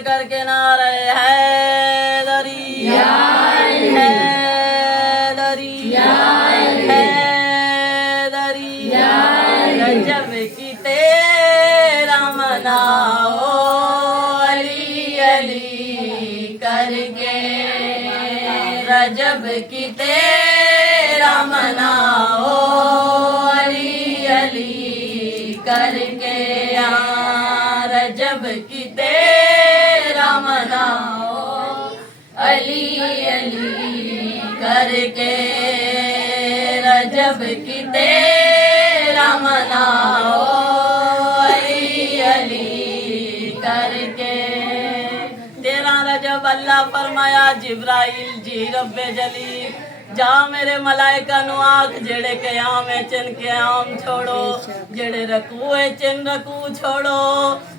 करके नारे हैदरी हैदरी हैदरी रजब की तेरा मनाओ अली अली करके रजब की तेरा मनाओ अली अली करके रजब की तेरा मनाओ अली अली करके रजब की तेरा मनाओ अली अली करके। 13 रजब अल्लाह फरमाया जिब्राइल जी रब्बे जली जा मेरे मलाइका नु आख जेड़े कयाम है चिन कयाम छोड़ो, जेड़े रकू है चिन रकू छोड़ो,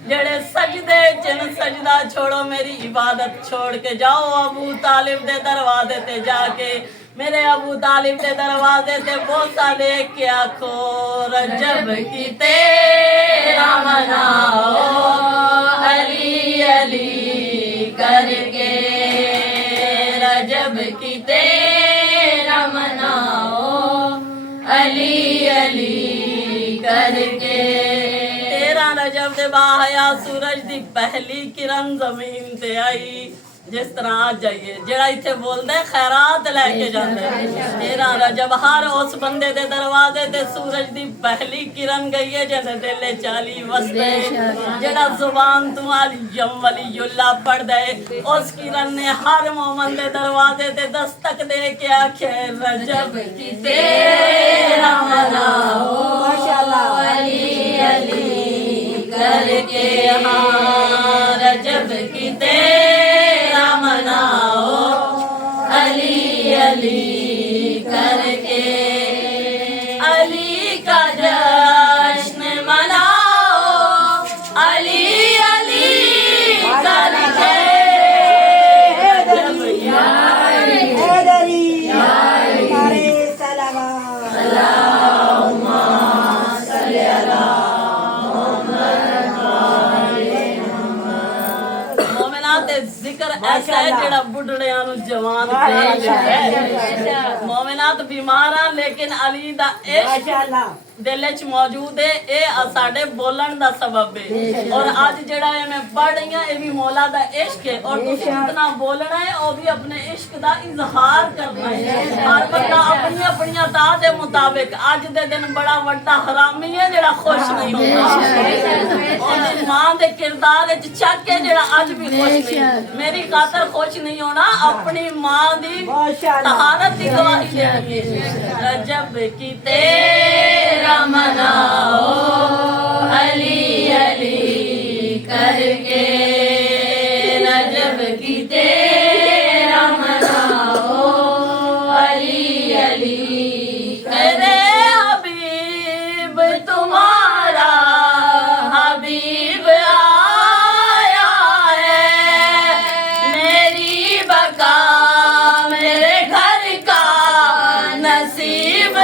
जेड़े सजदे चिन सजदा छोड़ो, मेरी इबादत छोड़ के जाओ अबू तालिब दे दरवाजे ते जाके मेरे अबू तालिब दे दरवाजे ते बोसा लेके के आखो रजब की तेरा मनाओ अली अली करके रजब की तेरा मनाओ अली अली करके। 13 रजब दे बाहया सूरज दी पहली किरण जमीन ते आई जिस तरह आ जाइए जेड़ा इथे बोलदे खैरात लेके जांदे। 13 रजब हर उस बंदे दे दरवाजे ते सूरज दी पहली किरण गई है जेदे दिल चाली वसदे जेड़ा जुबान तुम्हारी यम वलीयुल्लाह पढ़ दे उस किरण ने हर मोमन दे दरवाजे ते दस्तक दे के आखे रजब की तेरा मनाओ माशाअल्लाह अली अली करके हाँ रजब की तेरा मनाओ अली अली करके अली का जश्न मनाओ अली अली करके जिक्र ऐसा है जेड़ा बुढ़ड़ियां नु जवान मोमिनात बीमार लेकिन अली दा इश्क दिल च मौजूद है ये साडे बोलन दा सबब है और आज जेड़ा है मैं पढ़ रही हूं ये भी मौला दा इश्क है और तुसी जितना बोलना है वो भी अपने इश्क दा इजहार करना है। हर बंदा अपनी अपनी अता दे मुताबिक आज दे दिन बड़ा वड्डा हरामी है जेड़ा खुश नहीं होता और मां दे किरदार विच चक के जेड़ा आज भी खुश नहीं मेरी खातर खुश नहीं होना अपनी मां दी तहारत दी गवाही देनी है। रजब की तेरा मनाओ अली अली करके रजब की तेरा मनाओ अली अली करे हबीब तुम्हारा हबीब आया है मेरी बका मेरे घर का नसीब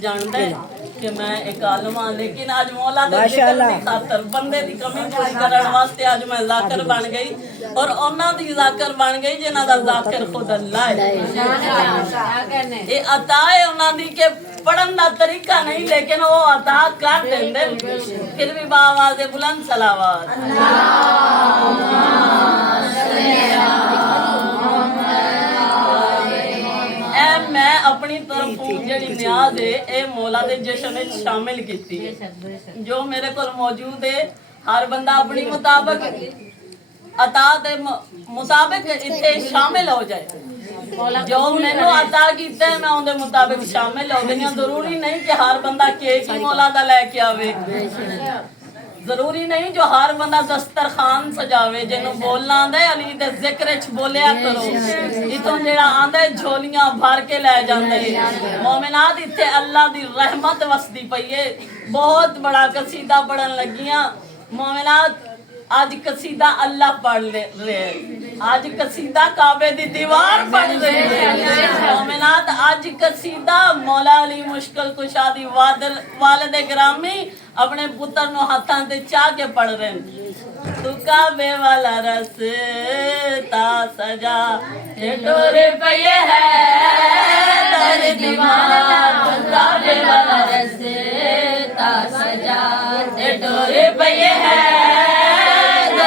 जानता है कि मैं एक आलम हाँ लेकिन आज मौला दे जिक्र दी खातर बंदे दी कमी पूरी करने वास्ते आज मैं जाकिर बन गई और उन्हां दी जाकिर बन गई जिन्हां दा जाकिर खुद अल्लाह है। ये अता है उन्हां दी के पढ़न दा तरीका नहीं लेकिन वो अता कर देंदे फिर भी बाआवाज़ बुलंद सलावत मैं अपनी तरफों जेडी न्याज है ये मौला दे जश्न विच शामिल कीती है। जो मेरे को मौजूद है हर बंदा अपनी मुताबिक अता दे मुताबिक इत्थे शामिल हो जाए। जो मैनू अता कीता है मैं उनके मुताबिक शामिल हो गई। जरूरी नहीं कि हर बंदा केक ही मौला दा लेके आवे, जरूरी नहीं जो हर बंदा दस्तरखान सजावे। जिन्हों बोलना आंदा है अली दे जिक्र च बोलिया करो। इथों जेड़ा आंदा है झोलियां भर के ले जांदे है। मोमिनात इत्थे अल्लाह दी रहमत वसदी पई है। बहुत बड़ा कसीदा पढ़न लगियां मोमिनात। आज कसीदा अल्लाह पढ़ रहे, आज कसीदा काबे दी दीवार पढ़ रहे हैं। मोमिनात आज कसीदा मौला अली मुश्किल कुशा दी वालिद गिरामी अपने पुत्र नु हाथां ते चाह के पढ़ रहे हैं। तू काबे वाला रस्ता सजा ये डोरे पये है दर दीवार। तू काबे वाला रस्ता सजा ये डोरे पये है।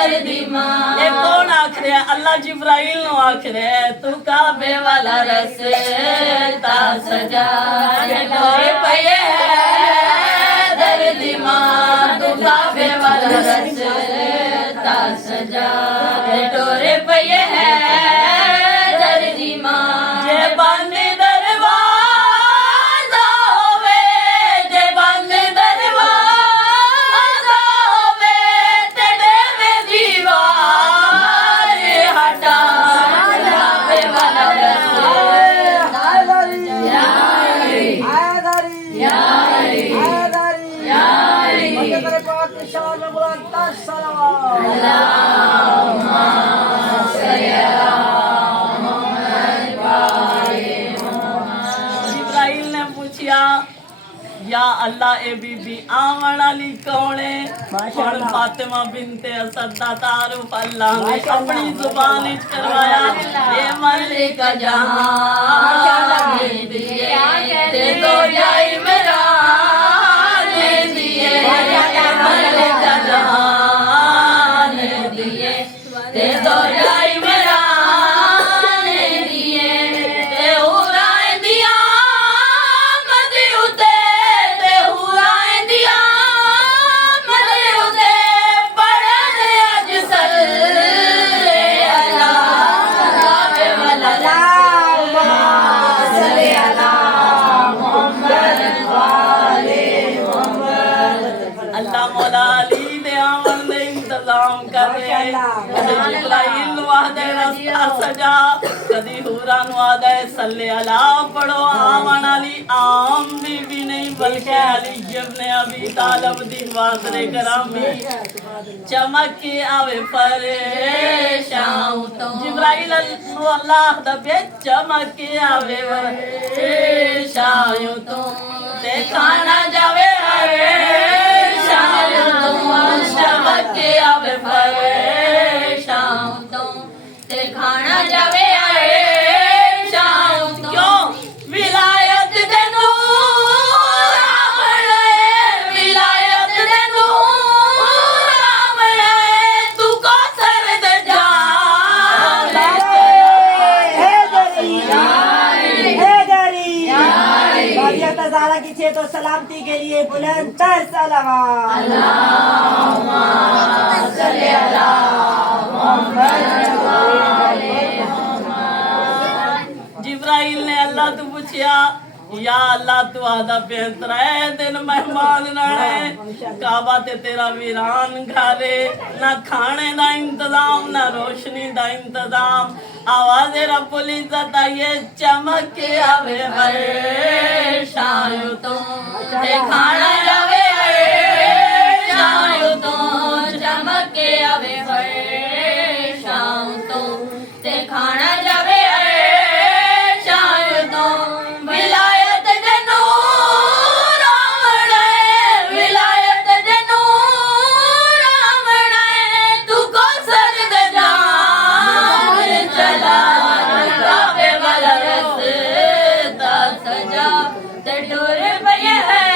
ये कौन आख रहा है? अल्लाह जिब्राइल नु आख रहा है तू काबे वाला रस्ता सजा ये डोरे पये है दर्दी मां। तू काबे वाला रस्ता सजा ये डोरे पये है दर्दी मां। जे बंद दरवाजा होवे, जे बंद दरवाजा होवे तेरे में दीवार हटा काबे वाला जिब्राइल ने पूछा या अल्लाह ए बीबी आवन वाली कौन है? और फातिमा बिनते असद दा तारुफ अल्लाह ने अपनी जुबान विच करवाया। ए मलिक जहां दिए ते तो जाई मेरा ने दिए। मलिक जहां दिए ते तो जाई मेरा ने दिए। ते उराए दिया मदी उते, ते उराए दिया मदी उते पढ़न अज सल्ले अला काबे वाला सल्ले अला मोहम्मद वाले मोहम्मद। अल्लाह मौला अली दे आवन दे इंतजाम कर रहे हैं। जिब्राइल नु आदे रास्ता सजा, कदी हुरा नु आदे सल्ले अला पढ़ो। आवन वाली आम बीबी नहीं बल्कि अली इब्ने अबी तालिब दी वाज़रे करामी चमक के आवे परेशान। तो जिब्राइल नु अल्लाह दा बे चमक के आवे परेशान। तो देखा ना जावे परेशान। तुम चमक के आवे परेशान। तो देखा ना जावे परेशान। क्यों? विलायत दे नूर आवणे, विलायत दे नूर आवणे तू को सर दे जान। की छे तो सलामती के लिए बुलंद तर सलावत। अल्लाहुम्मा सल्ली अला मुहम्मद वाले मोहम्मद। जिब्राइल ने अल्लाह तू पूछया या अल्लाह तू आदा बेहतर है दिन मेहमान नाले काबा ते तेरा वीरान घरे ना खाने दा इंतजाम ना रोशनी दा इंतजाम। आवाज रब्बुल इज्जत ये चमक के आवे परेशान। तो ते खाना जावे परेशान। तो चमक के आवे परेशान। तो ते खाना जावे परेशान। तो विलायत दे नूर आवणे, विलायत दे नूर आवणे तू को सर दे जान। चला काबे वाला रस्ता सजा ते डोरे पये है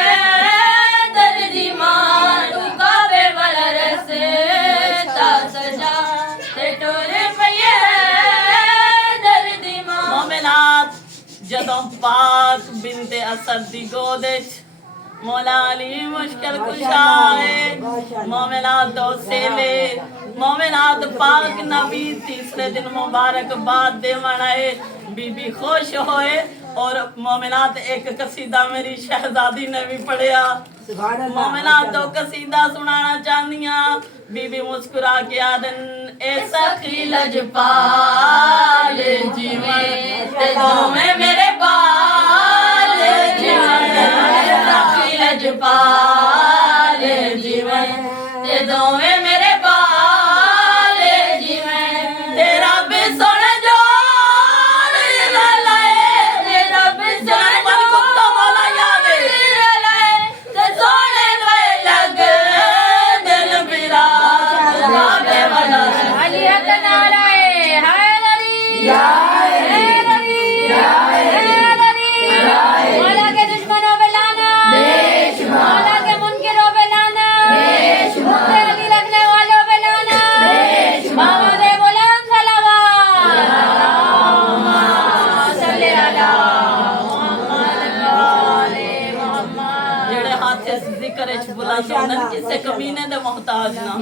सर्दी गोदिश मौला अली मुश्किल कुशाए मोमिनात दो सेले मोमिनात पाक नबी तीसरे दिन मुबारकबाद दे मनाए बीबी खुश होए और मोमिनात एक कसीदा मेरी शहजादी ने भी पढ़िया मोमिनात दो कसीदा सुनाना चाहनिया बीबी मुस्कुरा के आदन ए सखी लजपाल जीवन ते दोवें मेरे बाल जीवन सखी लजपाल जीवन ते दोवें मेरे बाल जीवन तेरा भी सुन जोर लाए तेरा भी सुन मन कुत्ता वाला याद लाए ते सोने में लग दिल बिरा लावे वाला अलियत नाराए हैदरी हैदरी हैदरी मौला के दुश्मनों पे लाना मौला के मुनकिरों पे लाना मुझसे अली रखने वालों पे लाना बाबा दे बुलंद सलावत सल्ले अला जेड़े हाथ जिक्र च बुलंद होंदे किसे कमीने दे मोहताज ना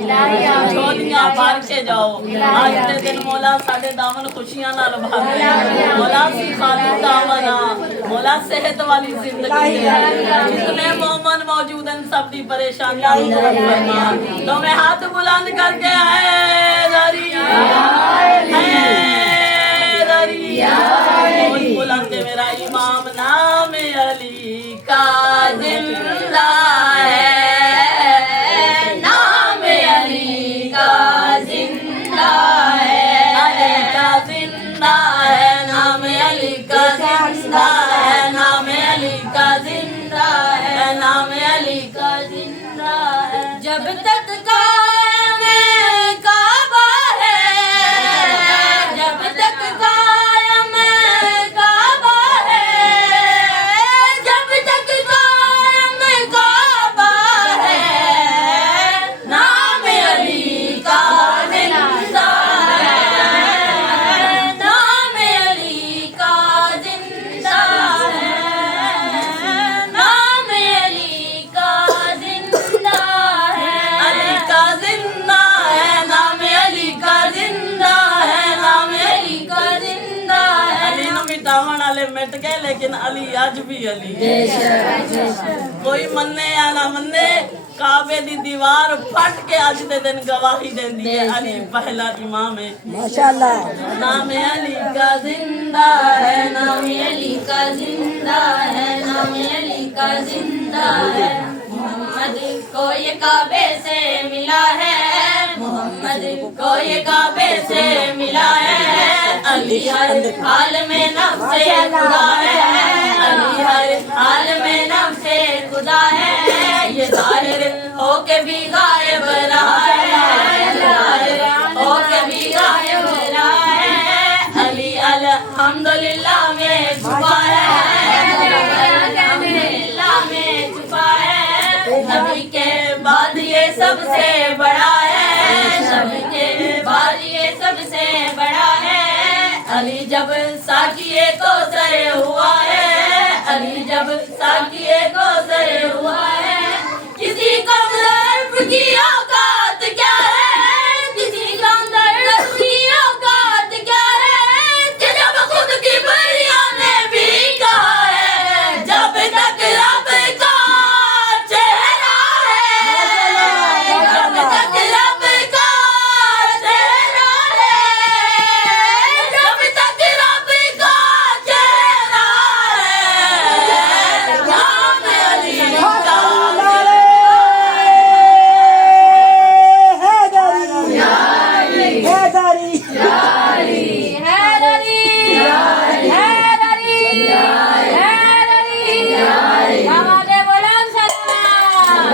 झोलियां भर के जाओ आज दे दिन मौला साडे दामन खुशियां नाल भर दे मौला सी खाली दामना मौला सेहत वाली जिंदगी जितने मोमन मौजूद हैं सब दी परेशानियां दूर फरमा तो मैं हाथ बुलंद करके हैदरी हैदरी बुलंद के मेरा इमाम नाम अली का जिंदा है नाम अली का जिंदा है अली का जिंदा है नाम अली का जिंदा है नाम अली का जिंदा है नाम अली का जिंदा है जब तक कायम काबा है जब तक कायम काबा है जब तक कायम काबा है नाम अली का जिंदा है नाम अली का जिंदा है नाम अली का जिंदा है अली का जिंदा है नाम अली का जिंदा है नाम अली का जिंदा है अली नु मिटावन वाले मिट गए लेकिन अली आज भी अली कोई मन्ने या ना मन्ने काबे दी दीवार फट के आज दे दिन गवाही देंदी है अली पहला इमाम है माशाल्लाह नाम अली का जिंदा है नाम अली का जिंदा है नाम अली का जिंदा है मोहम्मद को ये काबे से मिला है मोहम्मद को ये काबे से मिला है अली हर हाल में नफ्से खुदा है अली हर हाल में नफ्से खुदा है ये जाहिर होके भी गायब रहा है जाहिर होके भी गायब रहा है अली अल्हम्दुलिल्लाह में छुपा है अल्हम्दुलिल्लाह में छुपा है नबी के बाद ये सबसे बड़ा है नबी के बाद ये सबसे बड़ा है अली जब साकिए को सर हुआ है अली जब साकिए को सर हुआ है किसी को दर्द की औकात क्या है किसी को दर्द की औकात क्या है कि जब खुद की परिया ने भी कहा है जब तक रब का चेहरा है जब तक रब का चेहरा है जब तक रब का चेहरा है नाम अली का हैदरी हैदरी हैदरी हैदरी बाबा दे बुलंद सलाम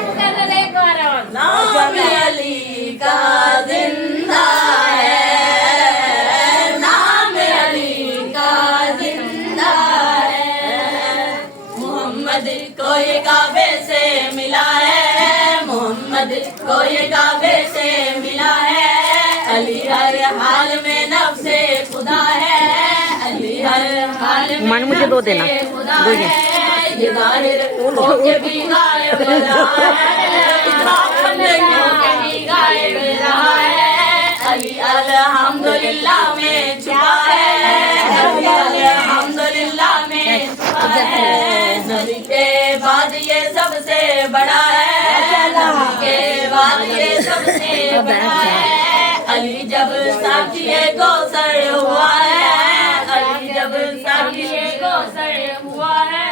मुकर्रर एक बार और नाम अली का जिंदा है नाम अली का जिंदा है मोहम्मद को ये काबे से मिला है मोहम्मद को ये काबे से मिला है अली हर हाल में नफ्से खुदा मान मुझे 2 देना, 2 ही हैं। ये जाहिर होके भी गायब रहा है, अली अल्हम्दुलिल्लाह में छुपा है, अली अल्हम्दुलिल्लाह में छुपा है। नबी के बाद ये सबसे बड़ा है, नबी के बाद ये सबसे बड़ा है। अली जब साकिए कौसर हुआ है, अली जब साकिए कौसर हुआ है।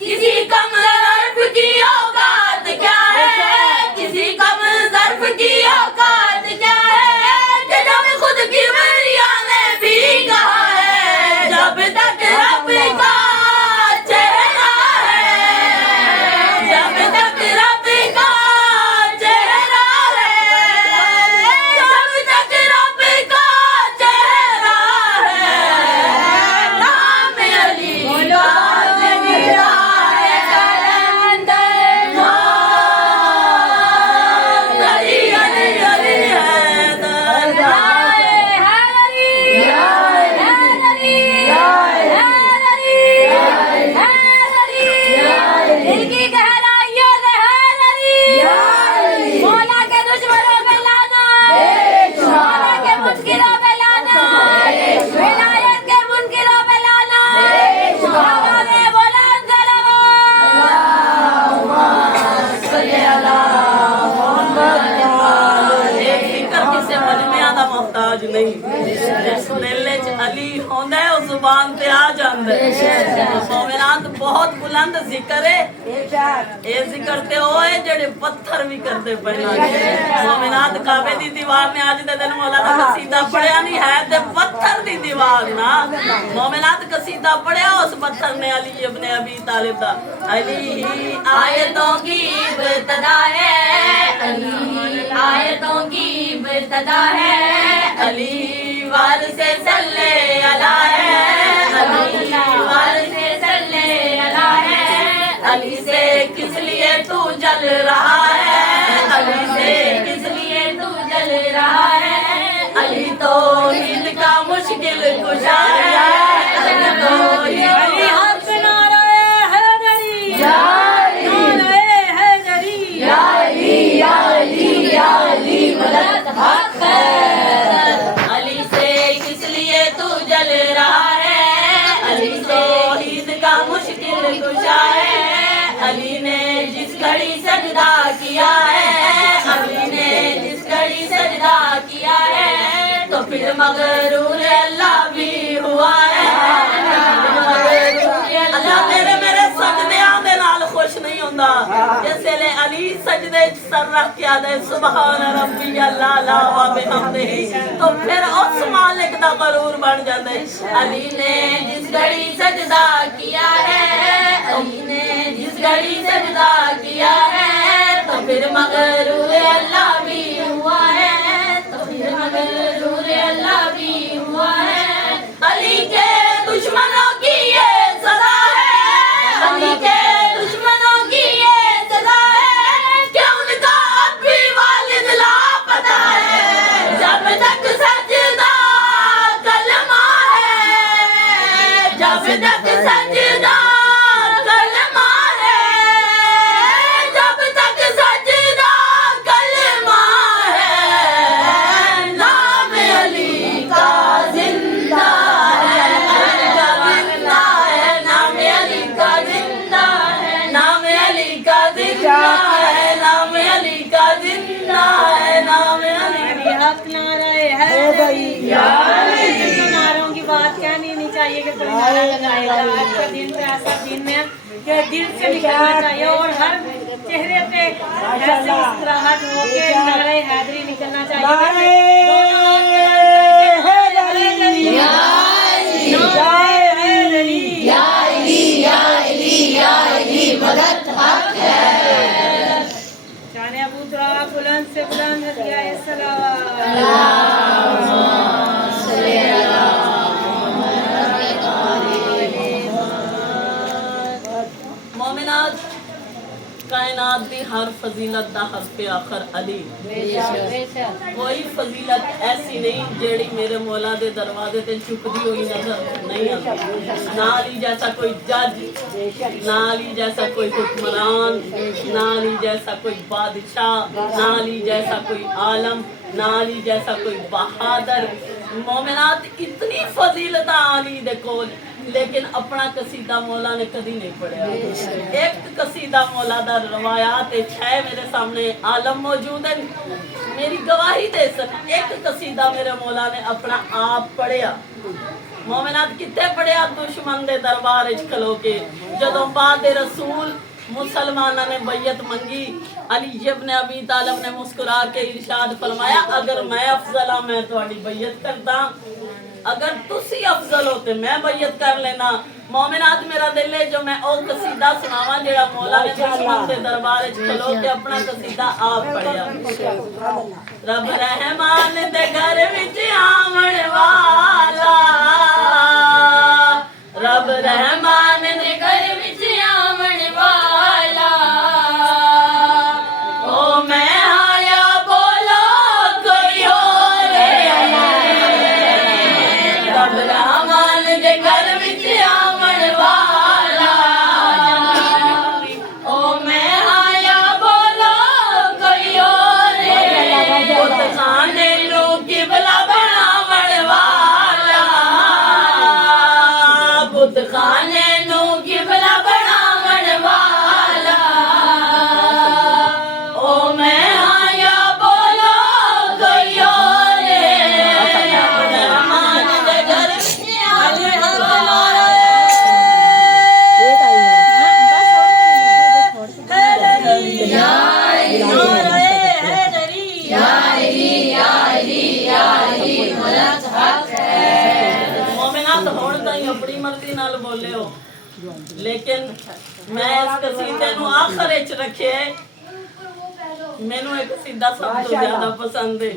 किसी कम ज़र्फ की औकात क्या है, किसी कम ज़र्फ की औकात क्या है, कि जब खुद की मरिया ने भी कहा है, जब तक रब का चेहरा है, जब तक रब का चेहरा है, जब तक रब का चेहरा है, नाम अली का जिंदा है कलंदर, अली अली अली दिल की गहराइयों से मौला के दुश्मनों पे लाना, मौला के मुनकिरों पे लाना, विलायत के मुनकिरों पे लाना, हवा में बुलंद किसे मजमिया दा मोहताज नहीं, जिस दिल च अली होंदा है उस जुबान ते आ जांदा है। मोमिनात बहुत बुलंद जिक्र है, ये जिक्र ते होए जेड़े पत्थर भी करते पड़े। मोमिनात काबे दी दीवार ने आज दे दिन मौला दा कसीदा पढ़िया नहीं है ते पत्थर दी दीवार ना, मोमिनात कसीदा पढ़िया उस पत्थर ने अली इब्ने अबी तालिब दा। अली आयतों की इब्तिदा है, अली आयतों की इब्तिदा है, अली वार से सल्ले अला है, अली वार से सल्ले अला है। अली से किस लिए तू जल रहा है, अली से किस लिए तू जल रहा है। अली तो हिंद का मुश्किल कुशा है, अली तो हिंद अपना अली से किस लिए तू जल रहा है, अली तो ईद का मुश्किल कुशा है। अली ने जिस घड़ी सजदा किया है, अली ने जिस घड़ी सजदा किया है, तो फिर मगरूर अल्लाह भी हुआ है। अल्लाह मेरे सजदियां दे नाल खुश नहीं होंदा, जिसले अली सजदे च सर रख के आदे सुभान रब्बी अल्ला व बिहम्दिही, तो फिर उस मालिक दा गरूर बन जांदा है। अली ने जिस घड़ी सजदा किया है, अली ने जिस घड़ी सजदा किया है, तो फिर मगरूर अल्लाह भी हुआ है, तो फिर मगरूर अल्लाह भी हुआ है। अली के दुश्मनों की ये सजा है, अली के दुश्मनों की ये सजा है, कि उनका अब भी वालिद लापता है। जब तक सजदा कलमा है, जब तक सजदा कलमा है, जब तक सजदा कलमा है, नाम अली का जिंदा है, जिंदा है, नाम अली का जिंदा है, नाम अली का जिंदा है, नाम अली का जिंदा है, नाम अली हक नाराए है नारों की बात कहनी नहीं चाहिए कि कोई नारा लगाएगा। आज का दिन पे ऐसा दिन है कि दिल से निकलना चाहिए और हर चेहरे पे ऐसे मुस्कुराहट होके नारे हैदरी निकलना चाहिए। जाने अबू तुराब बुलंद से बुलंद हदिया मोमिनात कायनात दी हर फजीलत दा हस्बे आखर अली। कोई फजीलत ऐसी नहीं जेड़ी मेरे मौला दे दरवाजे ते चुकदी हुई नजर नहीं आती। ना अली जैसा कोई जज, ना अली जैसा कोई हुक्मरान, ना अली जैसा कोई बादशाह, ना अली जैसा कोई आलम, ना अली जैसा कोई बहादुर। मोमिनात इतनी फजीलत अली दे कोल, लेकिन अपना कसीदा मौला ने कदी नहीं पढ़िया। एक कसीदा मौला दा रवायात है मेरे सामने, आलम मौजूद है, मेरी गवाही दे सन। एक कसीदा मेरे मौला ने अपना आप पढ़िया। मोमिनात कितने पढ़िया? दुश्मन दे दरबार विच खलो के, जदों बाद रसूल मुसलमाना ने बैयत मंगी, अली इब्न अबी तालिब ने मुस्कुरा के इरशाद फरमाया, अगर मैं अफजल हां मैं तुहाडी बैयत करदा, अगर तुसी अफजल हो ते मैं बैयत कर लेना। मोमिनात मेरा दिल है जो मैं ओ कसीदा सुनावा जेड़ा मौला ने दुश्मन दे दरबार विच खलो के अपना कसीदा आप पढ़िया। रब रहमान दे घर विच आवन वाला, रब रहमान दे घर विच आवन वाला, ओ मैं आया बोलो कोई और रब रहमान दे घर विच आवन वाला, ओ मैं आया बोलो कोई और बुत खाने नू किबला बनावन वाला, बुत खाने नू किबला बनावन वाला, ओ मैं आया बोलो कोई और रहमान दे घर विच आवन वाला। मोमिनात होण ताईं अपनी मर्जी नाल बोले हो, लेकिन मैं इस कसीदे नू आखिर विच रखे। मैनू एक कसीदा सब तो ज्यादा पसंद है।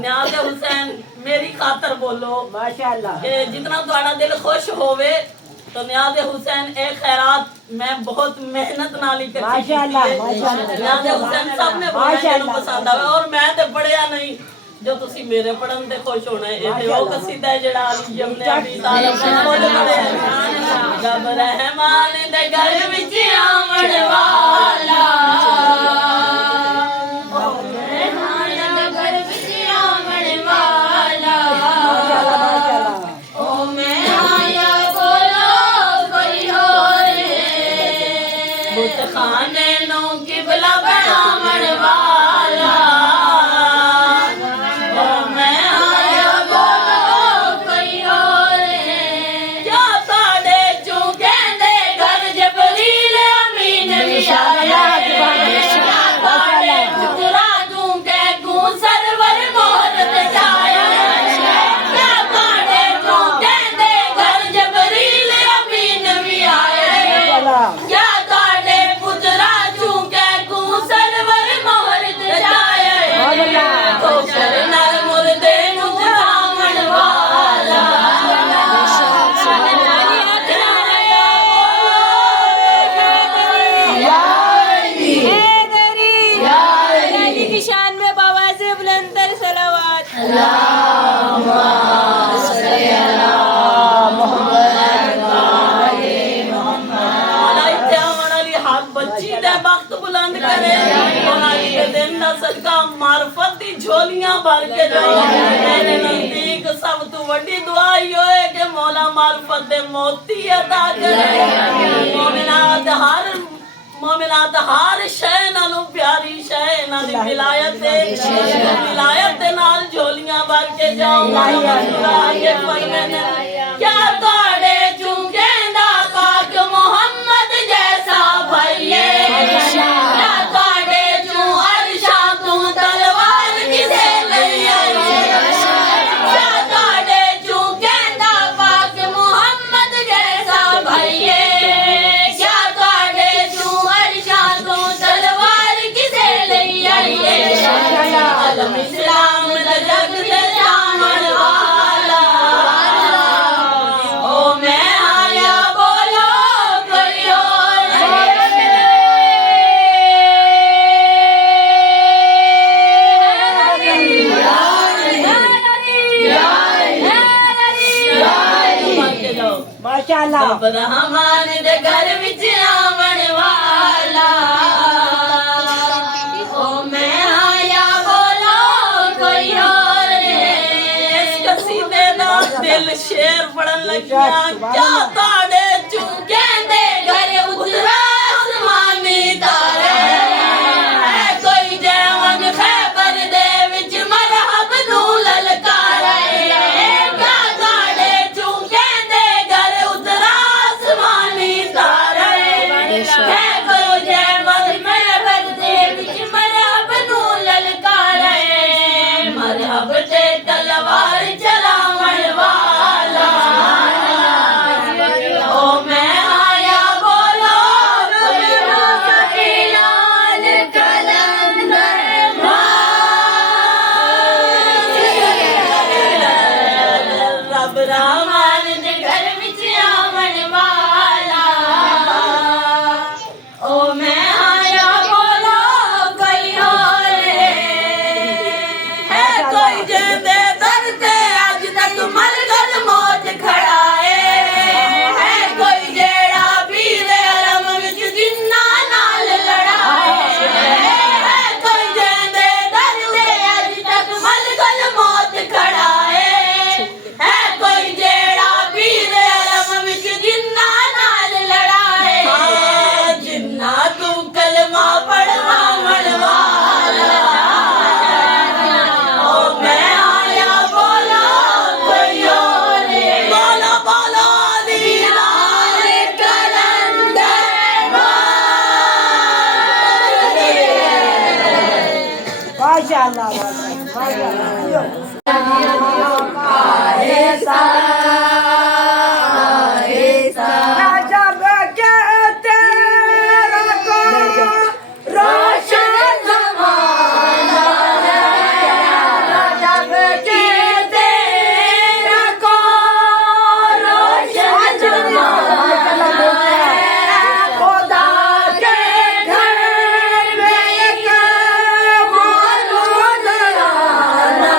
न्याज़ हुसैन मेरी खातर बोलो कि जितना तुम्हारा दिल खुश होवे तो न्याज़ हुसैन एक खैरात मैं बहुत मेहनत नाल ही करती है। न्याज़ हुसैन सब ने बोला पसंद आवे और मैं ते पढ़िया नहीं, जो तुसी मेरे पढ़न ते खुश होना है। ये ते ओ कसीदा है जेड़ा अली इब्न अबी तालिब ने खुद पढ़िया। रब रहमान दे घर विच आवन वाला, ओ रहमान दे घर विच आवन वाला, ओ मैं आया बोलो कोई और बुत खाने नू किबला बनावन वाला, मार्फत दी झोलियां भर के जाओ। मेरे नजदीक सब तू वड्डी दुआ होए कि मौला मार्फत दे मोती अता करे। मोमिनात हर शय नालों प्यारी शय इन्हां दी विलायत दे नाल झोलियां भर के जाओ। क्या तुहाडे चूं कहंदा पाक मोहम्मद जैसा भइए, क्या तुहाडे चूं अरशा तू तलवार किसे लई आई, क्या तुहाडे चूं कहंदा पाक मोहम्मद जैसा भइए, क्या तुहाडे चूं अरशा तू तलवार किसे लई आई। अलम इस्लाम दा जग ते जामण वाला, रब रहमान दे घर विच आवन वाला ओ मैं आया बोलो कोई और इस कसीदे दा दिल शेर पढ़न लगिया क्या ताड़े चू कहंदे घर उतरा आसमानी तारे है कोई जैवन खैबर दे विच मरहब नू ललकारे क्या ताड़े चू कहंदे घर उतरा आसमानी तारे है कोई जैवन मरहब दे विच मरहब नू ललकारे मरहब ते तलवार चलावन वाला ओ मैं आया बोलो कोई लाल कलंदर रब रहमान दे घर विच आवन वाला ओ मैं आया बोलो कोई और है कोई जेंदे दर ते अज तक मर गल मौत खड़ा है कोई जेड़ा पीरे अलम विच जिन्ना नाल लड़ाए है कोई जेंदे दर ते अज तक मर गल मौत खड़ा है कोई जेड़ा पीरे अलम विच जिन्ना नाल लड़ाए जिन्ना तू कलमा पढ़वावन वाला ओ मैं आया बोलो कोई और बोलो बोलो अली लाल कलंदर माशाल्लाह जब के तेरा को रोशन जमाना जब के तेरा को रोशन जमाना खुदा के घर में एक मौजूद आना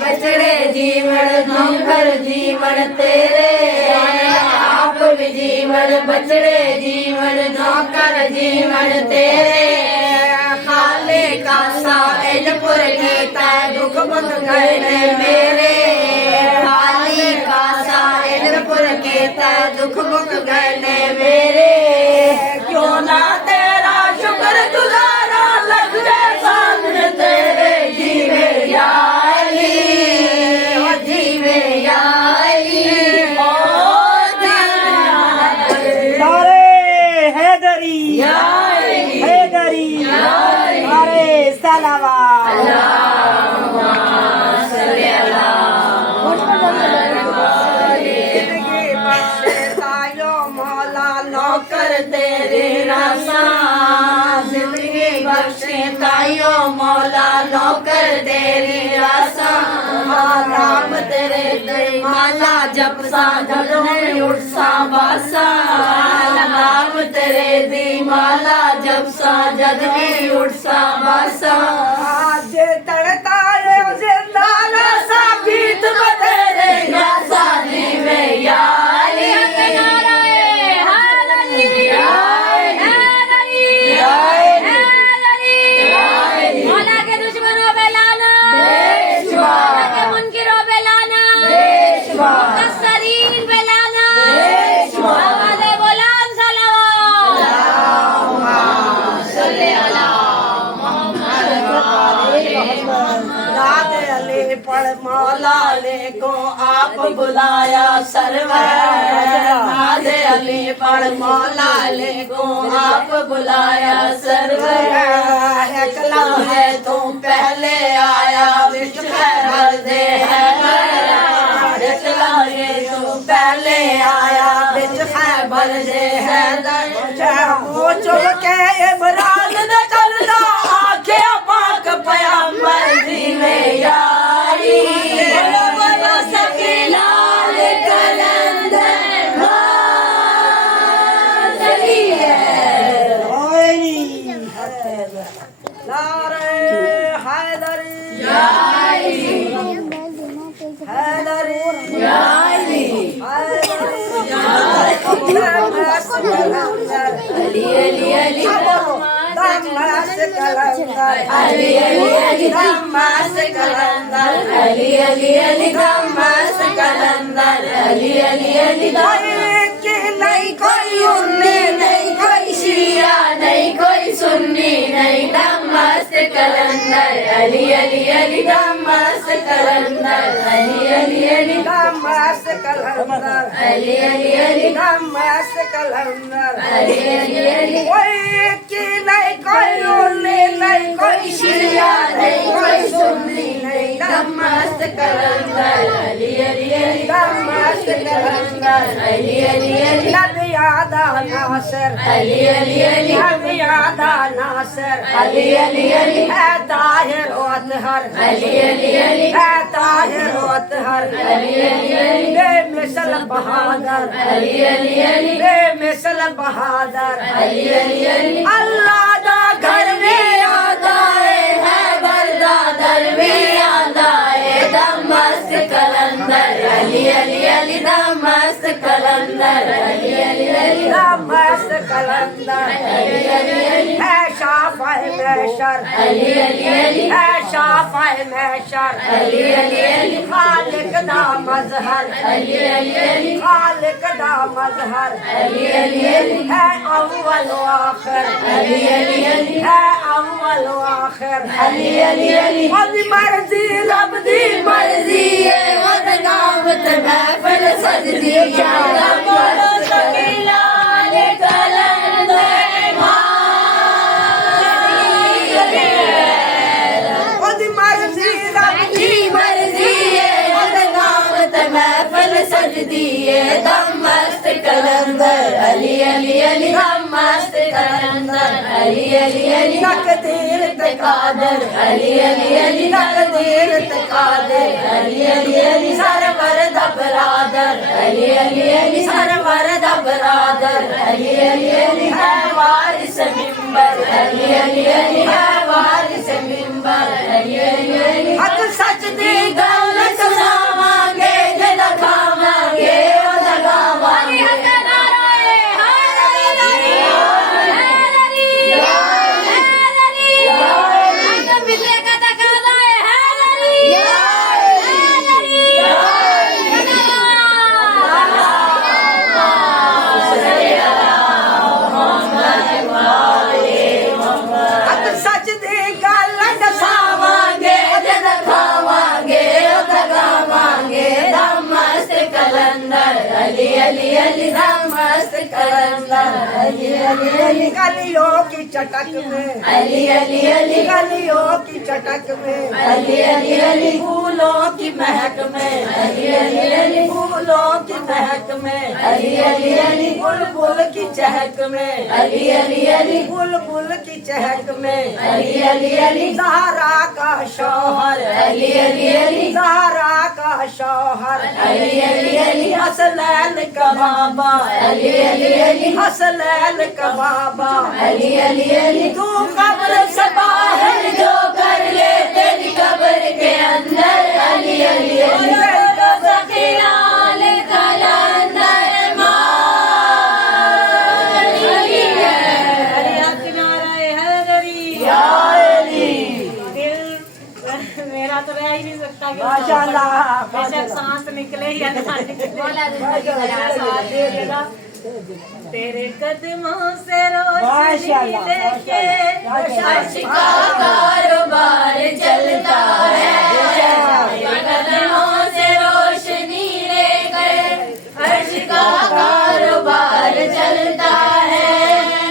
बचड़े जीवन नौकर जीवन तेरे आप भी जीवन बचड़े जीवन नौकर जीवन तेरे खाले कासा इलपुर गीता दुख मुख गए मेरे खाली कासा इलपुर गीता दुख मुख गए मेरे क्यों ना तेरा शुक्र गुजारा लग जाए सामने तेरे जीवे याली जीवे याली हैदरी हैदरी अरे सलावा नौकर तेरे रासा जिंदगी बख्शे तायो मौला नौकर तेरी रासा राम तेरे तेरी माला जप सा जगने उठ सा बासा राम तेरे दी माला जप सा जगने उठ सा बासा आज तड़ता जिंदाना सा गीत तेरे रासा जीवे यारी मौला के दुश्मनों पे लाना मौला के मुनकिरों पे लाना मुकस्सरीन पे लाना हवाले बुलान पढ़ मौला ने को आप बुलाया सरवर नाज़े अली पढ़ मौला ने को आप बुलाया सरवर अकला है तू पहले आया विश्व खैर दे है अकला है तू पहले आया विश्व खैर दे है वो चुल के इमरान ने चलना आखे पाक पैगंबर जी में यारी बोलो सखी लाल कलंदर चली है नारे हैदरी हैदरी अली अली अली दमास कलंदर अली अली अली दमास कलंदर अली अली अली दमास कलंदर अली अली अली कि नहीं कोई उन्नी नहीं कोई शिया नहीं कोई सुन्नी नहीं दमास कलंदर अली अली अली दमास कलंदर अली अली अली दमास कलंदर अली अली अली दमास कलंदर अली अली अली कोई कि नहीं कोई उन्नी नहीं कोई शिया नहीं कोई सुन्नी नहीं दमास कलंदर अली अली अली दमास कलंदर अली अली अली नबी आदा नासर अली अली अली नबी आदा नासर अली अली अली है ताहिर व अतहर अली अली अली है ताहिर व अतहर अली अली अली बेमिसल बहादुर अली अली अली बेमिसल बहादुर अली अली अली अल्लाह दा घर में आता है बरदा दर में आता है दमस्त कलंदर अली अली अली दमस्त कलंदर अली अली अली दमस्त कलंदर अली अली अली है शाफ़ाए महशर अली अली अली है शाफ़ाए महशर अली अली अली खालिक दा मजहर अली अली अली खालिक दा मजहर अली अली अली है अव्वल व आखिर अली अली अली है अव्वल व आखिर अली अली अली ओदी मर्जी रब दी मर्जी है वद गावत महफिल सजदी अली दम मस्त कलंदर अली अली अली तकदीर तकादर अली अली अली तकदीर तकादर अली अली अली सरवर दा बरादर अली अली अली सरवर दा बरादर अली अली अली है वारिस मिंबर अली अली अली है वारिस मिंबर अली अली अली हक सच दी गल सुनावांगे जे दिखावांगे ओ लगावांगे अली अली अली मस्त कलंदर अली अली अली गलियों की चटक में अली अली अली गलियों की चटक में अली अली अली फूलों की महक में अली अली अली फूलों की महक में अली अली अली बुलबुल की चहक में अली अली अली बुलबुल की चहक में अली अली अली ज़हरा का शौहर अली अली अली ज़हरा का शौहर अली अली अली हसनैन का बाबा अली अली अली हसनैन का बाबा अली अली अली तू कब्र से बाहर जो कर ले तेरी कब्र के अंदर अली अली अली ख्याल कलंदर मेरा तो रह ही नहीं सकता कि माशाल्लाह बेशक सांस निकले या ना निकले तेरे कदमों से रोशनी लेके अर्श का कारोबार चलता है तेरे कदमों से रोशनी लेकर अर्श का कारोबार चलता है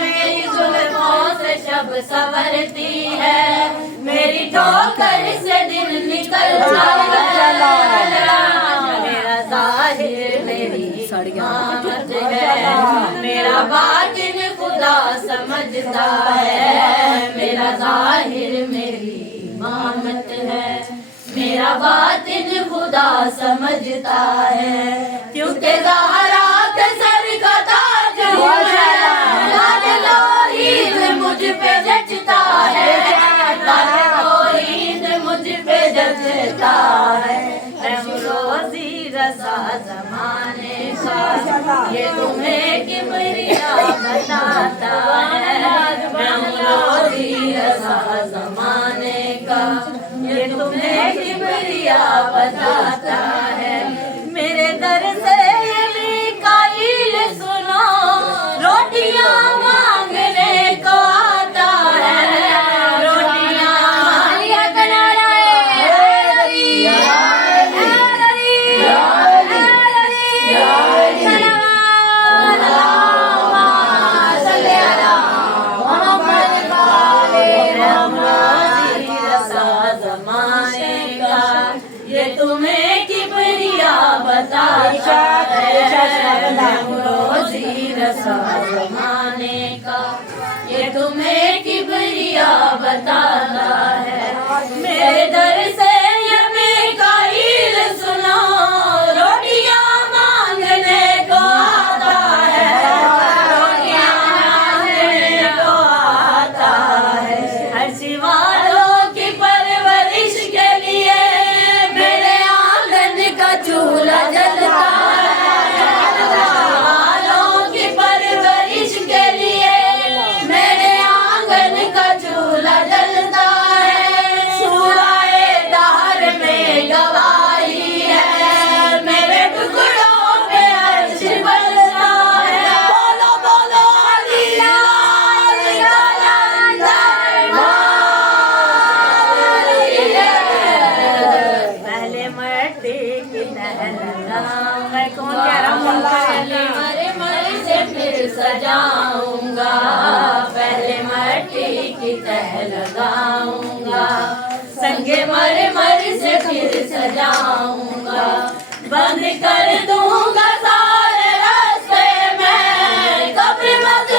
मेरी जुल्फों से शब संवरती है मेरी ठोकर से दिल निकलता है मेरा ज़ाहिर मेरी आमद है मेरा बातिन खुदा समझता है मेरा ज़ाहिर मेरी इमामत है मेरा बातिन खुदा समझता है क्योंकि ज़हरा के सर का ताज हूँ मैं लोहीद मुझ पे जचता है लोहीद मुझ पे जचता है रोजी रसा जमाने का ये तुम्हें किबरिया बताता है रोजी रसा जमाने का ये तुम्हें किबरिया बताता है मेरे दर से ये मीकाईल सुनो रोटियां मांगने को आता है रोटियां ये तुम्हें किबरिया बताता है रोजी रसा जमाने का ये तुम्हें किबरिया बताता है मेरे दर से ये मीकाईल सुनो रोटियां मांगने को आता है रोटियां मांगने को आता है हर वालों की परवरिश के लिए मेरे आंगन का चूल्हा जलता है वालों की परवरिश के लिए मेरे आंगन का चूल्हा जलता है सूराए दहर में गवाही है मेरे टुकड़ों पे अर्श बलता है बोलो बोलो अली पहले मट्टी की मैं कौन कह रहा हूँ मरे मरे से फिर सजाऊंगा पहले मट्टी की तह लगाऊंगा संगे मरे मरे से फिर सजाऊंगा बंद कर दूंगा सारे रास्ते में कब्र मत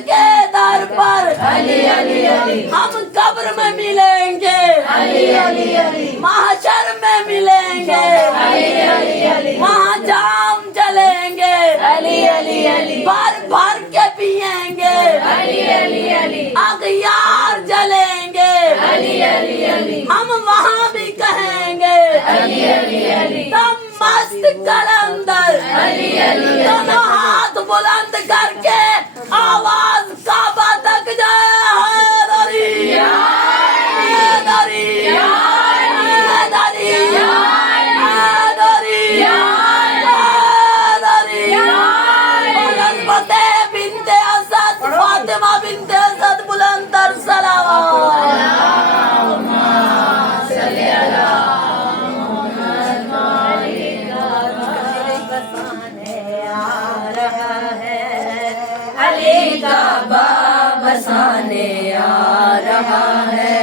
के दर पर अली अली अली, हम कब्र में मिलेंगे अली अली अली, महशर में मिलेंगे अली अली अली, वहाँ जाम चलेंगे अली अली अली, भर भर के पिएंगे अली अली अली, अगियार जलेंगे अली अली अली, हम वहाँ भी कहेंगे अली अली अली, तुम मस्त कलंदर अली अली, दोनों हाथ बुलंद करके आवाज काबा तक जाए हैदरी हैदरी हैदरी हैदरी हैदरी बुलंद फतेह बिनते असद फातिमा बिनते असद बुलंद तर अली का बसाने आ रहा है,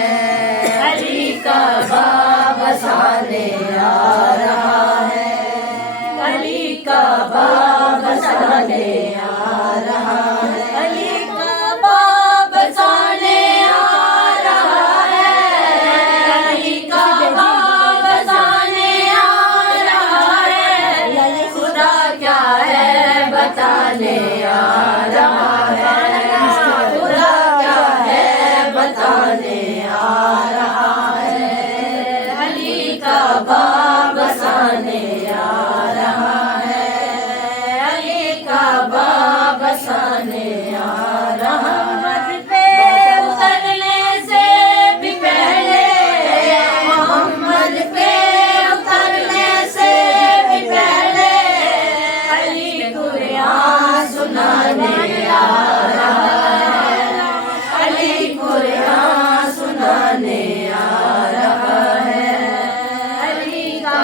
अली का बसाने आ रहा है, अली का बसाने आ रहा है, अली का बसाने आ रहा है, अली का बसाने आ रहा है, खुदा क्या है बताने आ रहा है, खुदा क्या है बताने आ रहा है, अली का बसाने आ रहा है, अली का बसाने आ रहा है, पे उतरने से भी पहले, मोहम्मद पे उतरने से भी पहले, अली कुरान सुनाने आ रहा है, अली कुरान सुनाने आ रहा है, अली का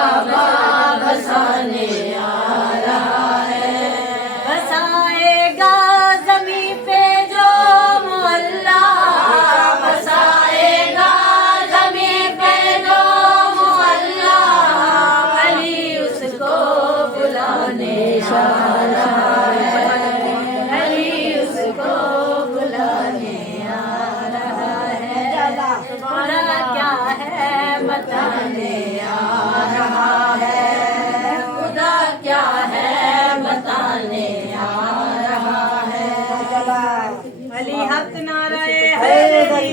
बसाने आ रहा है, बसाएगा ज़मीं पे जो मोहल्ला, बसाएगा ज़मीं पे जो मोहल्ला, अली उसको बुलाने आ रहा है, अली उसको बुलाने आ रहा है, खुदा क्या है बताने आ रहा है, खुदा क्या है बताने आ रहा है, अली हक नाराए हैदरी,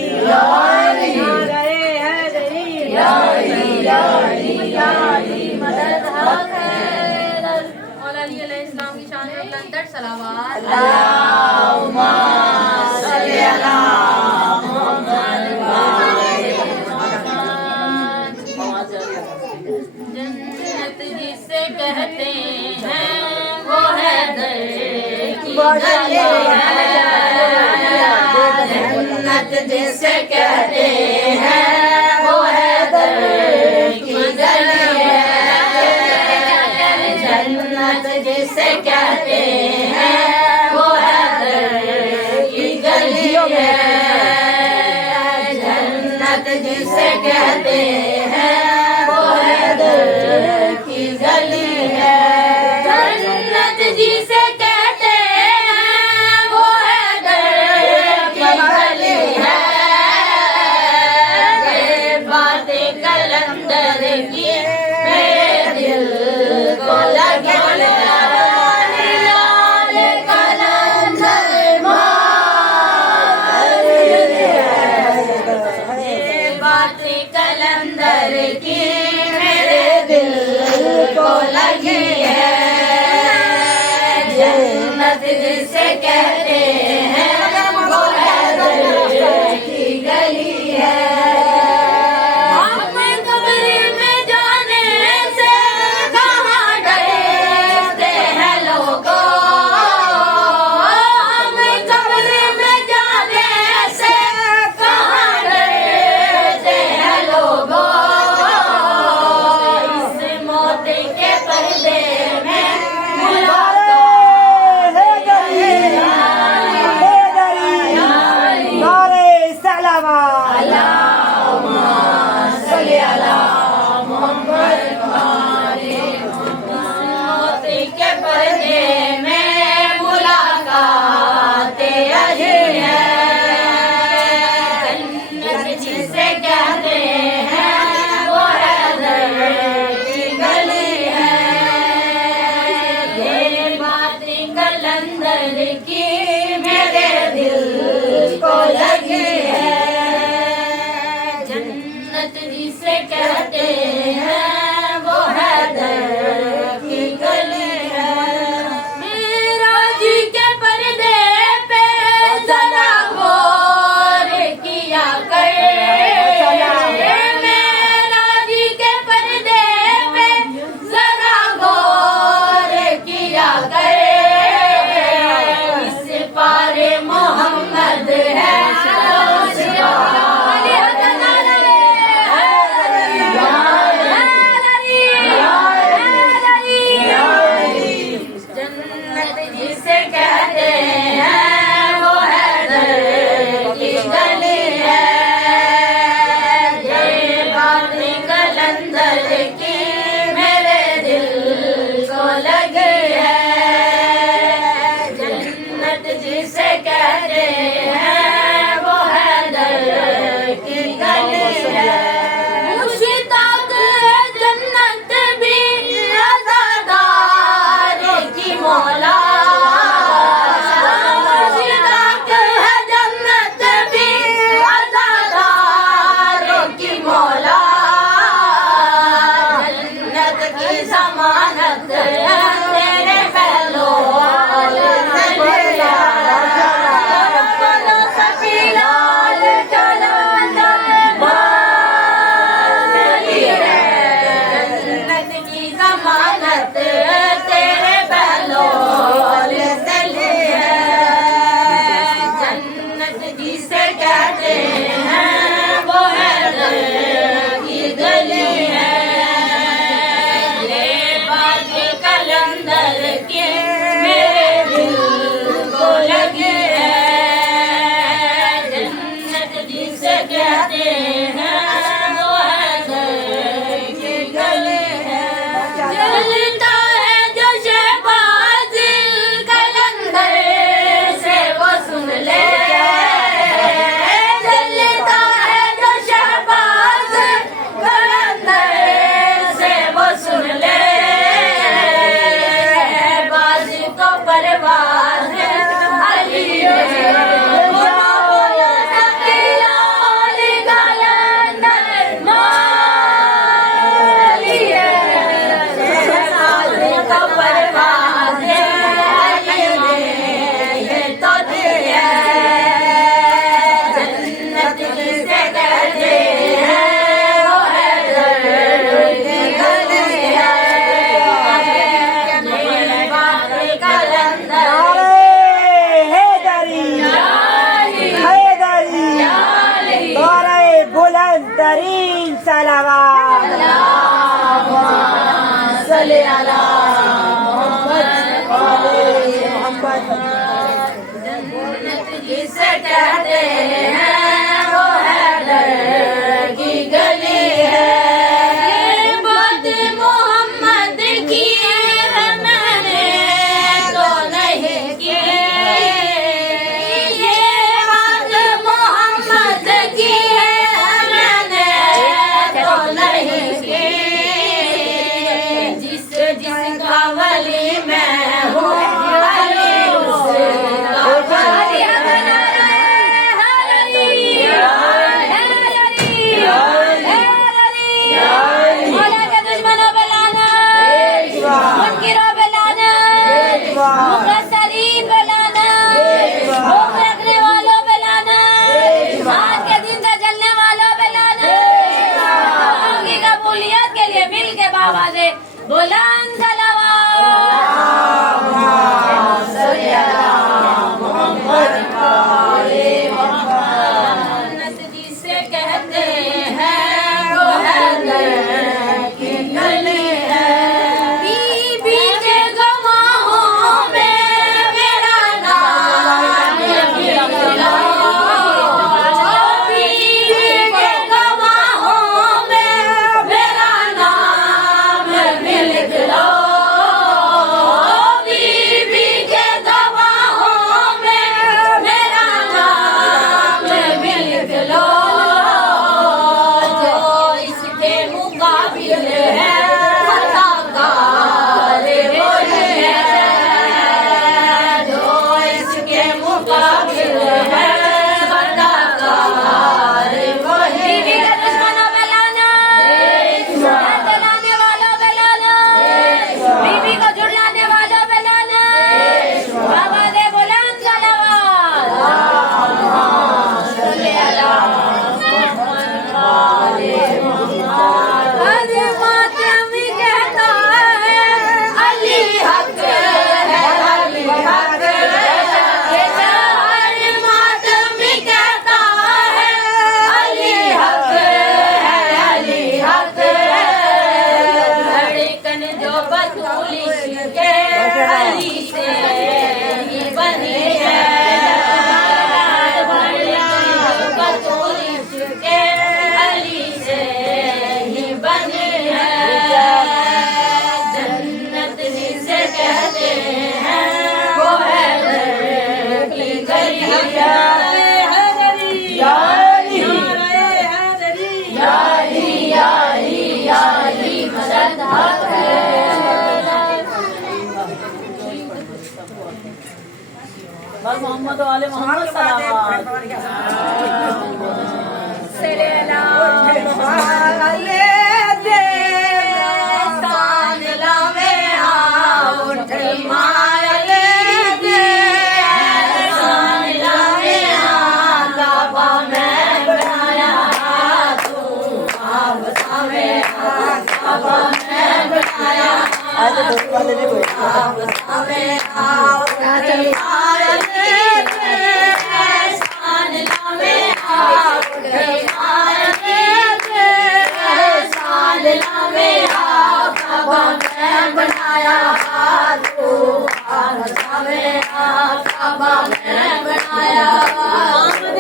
नाराए हैदरी, या अली या अली या अली मदद हक हैदर, और अली अलैहिस्सलाम की शान में बुलंद तर सलावत। अल्लाहुम्मा सल्ली अला जन्नत जिसे कहते हैं वो है दर की गली है, जन्नत जिसे कहते हैं वो है दर की गली है, जन्नत जिसे कहते हैं वो है दर की गली है, जन्नत जिसे कहते हैं वो है दर की गली है, जन्नत जिसे कहते हैं वो है दर की गली है, ये बातें कलंदर की मेरे दिल को लगे, लाल कलंदर मार, ये बातें कलंदर की मेरे दिल को लगी है, जन्नत जिसे कहते हैं वो है दर की गली है, हम कब्र में जाने से कहाँ डरते हैं लोगों, हम कब्र में जाने से कहाँ डरते हैं लोगों, इस मौत के पर्दे में मुलाकात की मेरे दिल को लगी है, जन्नत जिसे कहते हैं वो हैदर की गली है। मुश्ताक है जन्नत भी अज़ादार की मौला, मुश्ताक है जन्नत भी अज़ादार की मौला, जन्नत की जमानत तेरे पहलू जन्नत की जमानत तेरे बहलोल से ली है, जन्नत जिसे कहते हैं वो हैदर की गली है। ये बात कलंदर की मेरे दिल को लगी है, जन्नत जिसे कहते हैं वो हैदर की गली है। जलता है जो शहबाज कलंदर से वो सुन ले, जलता है जो शहबाज कलंदर से वो सुन ले, बाज को परवाज अली तरीन सलावत सल्ले अला जन्नत जिसे कहते हैं वो हैदर की गली है। ये बात मोहम्मद की है मैंने तो नहीं की, ये बात मोहम्मद की है मैंने तो नहीं की, जिसका वली मैं हूँ अली उसका वली मौला के दुश्मनों पे लानत, मुनकिरों पे लानत, मुकस्सरीन पे लानत, भूख रखने वालों पे लानत, आज के दिन से जलने वालों पे लानत, उनकी कबूलियत के लिए मिल के बाबा से बुलंद जन्नत जिसे कहते हैं वो हैदर की गली है। बीबी के गवाहों में मेरा नाम लिख लो, बीबी के गवाहों में मेरा नाम लिख लो, बीबी के गवाहों में मेरा नाम लिख लो, जो इसके मुकाबिल है अदाकार वही है, जो इसके मुकाबिल है अदाकार वही। बीबी के दुश्मनों पे लानत, जलाने वालों पे लानत, बीबी को झुठलाने वालों पे लानत, बाबा दे बुलंद सलावत। अरे माते बस मोहम्मद वाले मोहम्मद सलावत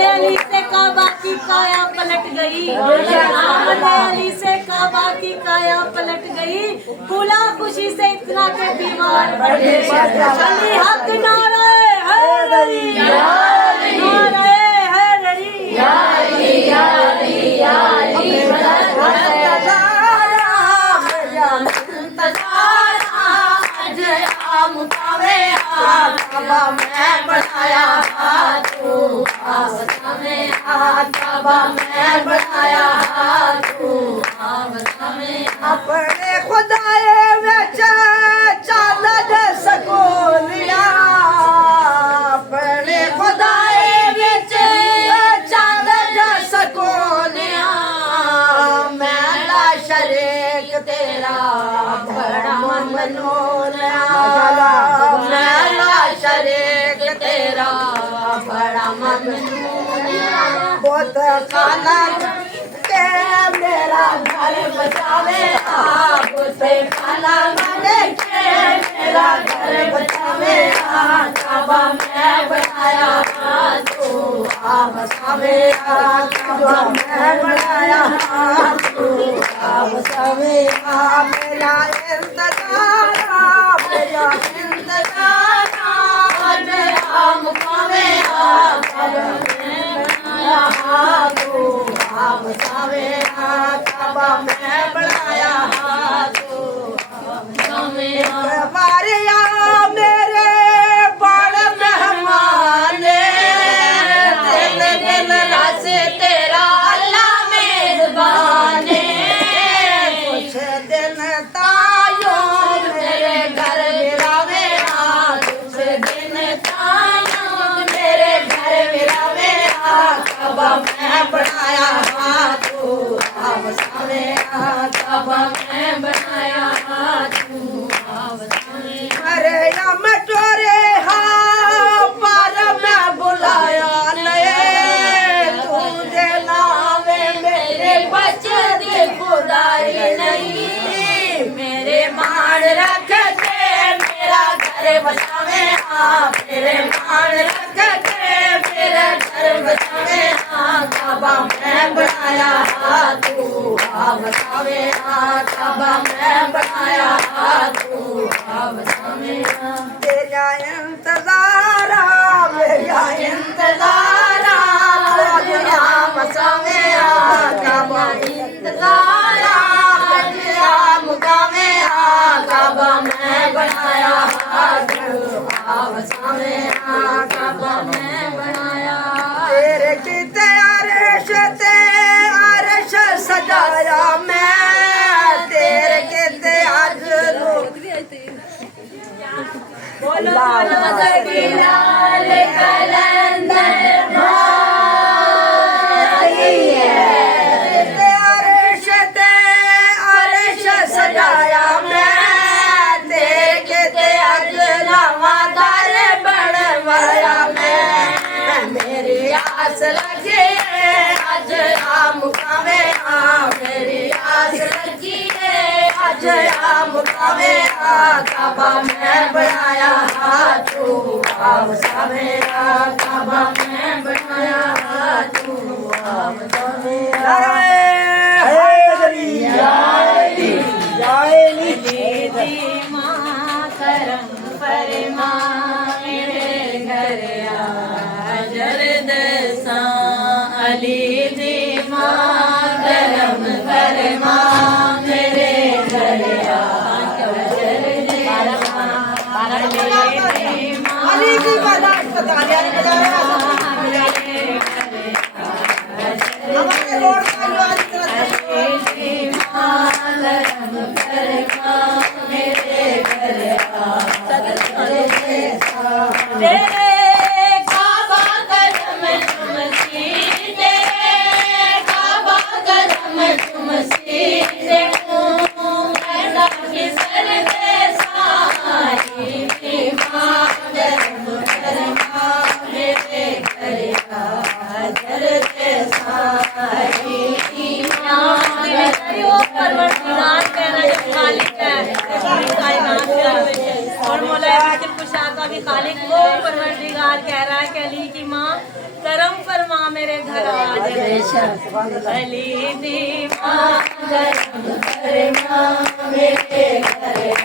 अली से काबा की काया पलट गई, अली से काबा की काया पलट गई, भूला खुशी से इतना के बीमार पड़े। अली हक नारे हैदरी, नारे हैदरी, अपने खुदाए विच चांद सकूलिया, अपने खुदाए विच चांद सकूलिया, मैला शरीक तेरा बड़ा मनोरा, मैला शरीक तेरा बड़ा मनोरा, बहुत खाना मेरा घर बचावे आपसे खाना मांगे के मेरा घर बचावे काबा मैं बनाया तू आप बचावे काबा मैं बनाया तू आप बचावे मेरा इंतजार मेरा इंतजार हम पावे काबा मैं बनाया तू आप बचावे काबा मैं बनाया तू मारिया मेरे बड़ मेहमान दिल दिल रस तेरा अल्लाह मेजबान कुछ दिन तायो मेरे घर बिरावे कुछ दिन तायो मेरे घर बिरावे काबा मैं बनाया तू आप सावे काबा मैं बनाया तू आप सावे अरे या मटोरे हाँ पर मैं बुलाया नहीं तू दे नावे मेरे बच्चे दे बुराई नहीं मेरे मान रख के मेरा घर बचावे मेरे मान रख के मेरा घर बचावे काबा मैं बनाया तू आप बचावे काबा मैं बनाया तू आप बचावे तेरा इंतजार मेरा इंतजार तेरा बचावे काबा इंतजार तेरा मुकावे काबा मैं बनाया तू आप बचावे काबा मैं बनाया तेरे किते अरश सजाया मैं तेरे किते आज बोलो अरश सजाया मैं तेरे किते आज लावादार बनवाया मैं मेरी आस लगी आज आम खावे मेरी आस लगी आज आम खावे काबा मैं बनाया तू आप सावे काबा मैं बनाया तू आप सावे माँ करम फरमा मेरे घर अली जी माँ करम फरमा मेरे घर और मौला का भी खालिक वो परवरदिगार कह रहा है कि अली की माँ करम फरमा मेरे घर आज अली दी माँ करम फरमा मेरे घर है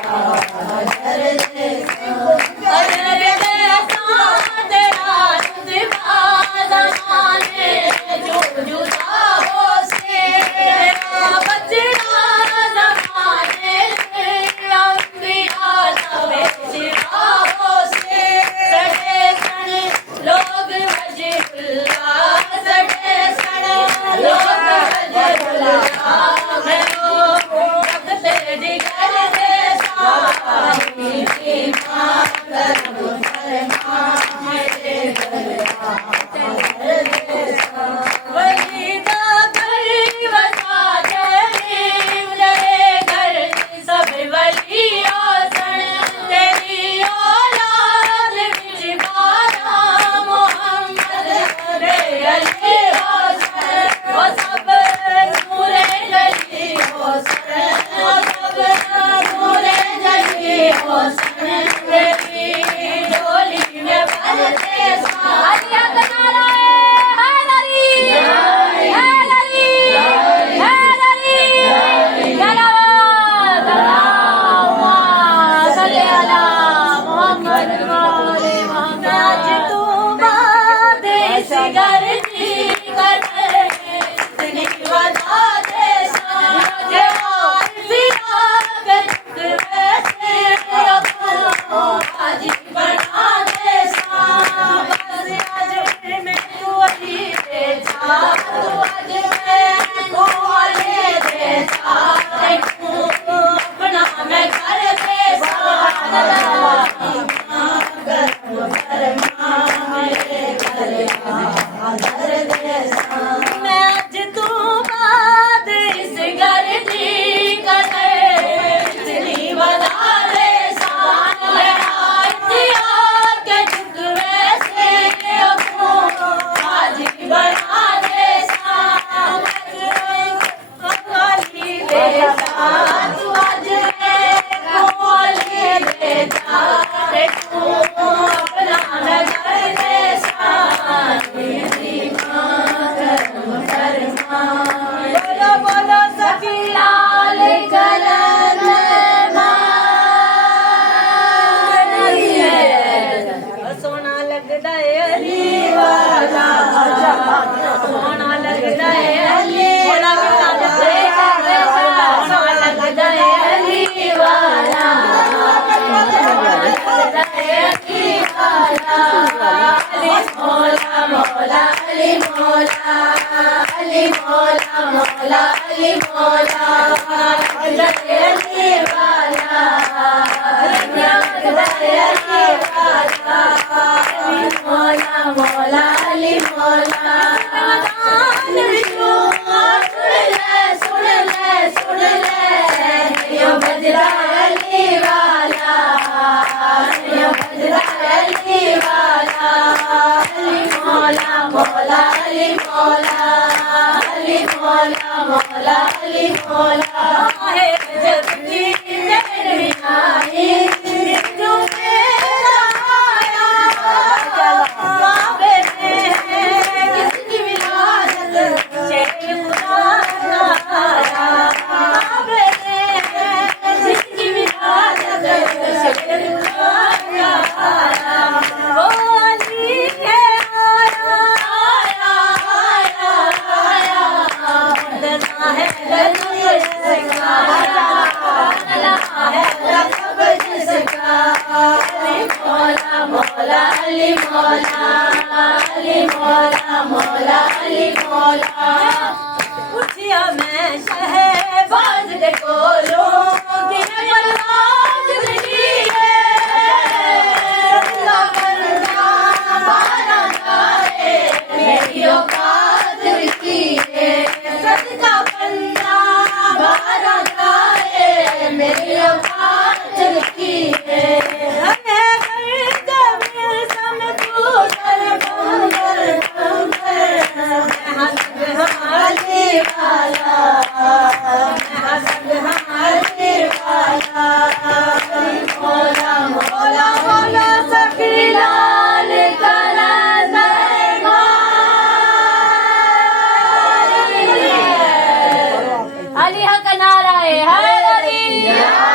अली का नारा है हैदरी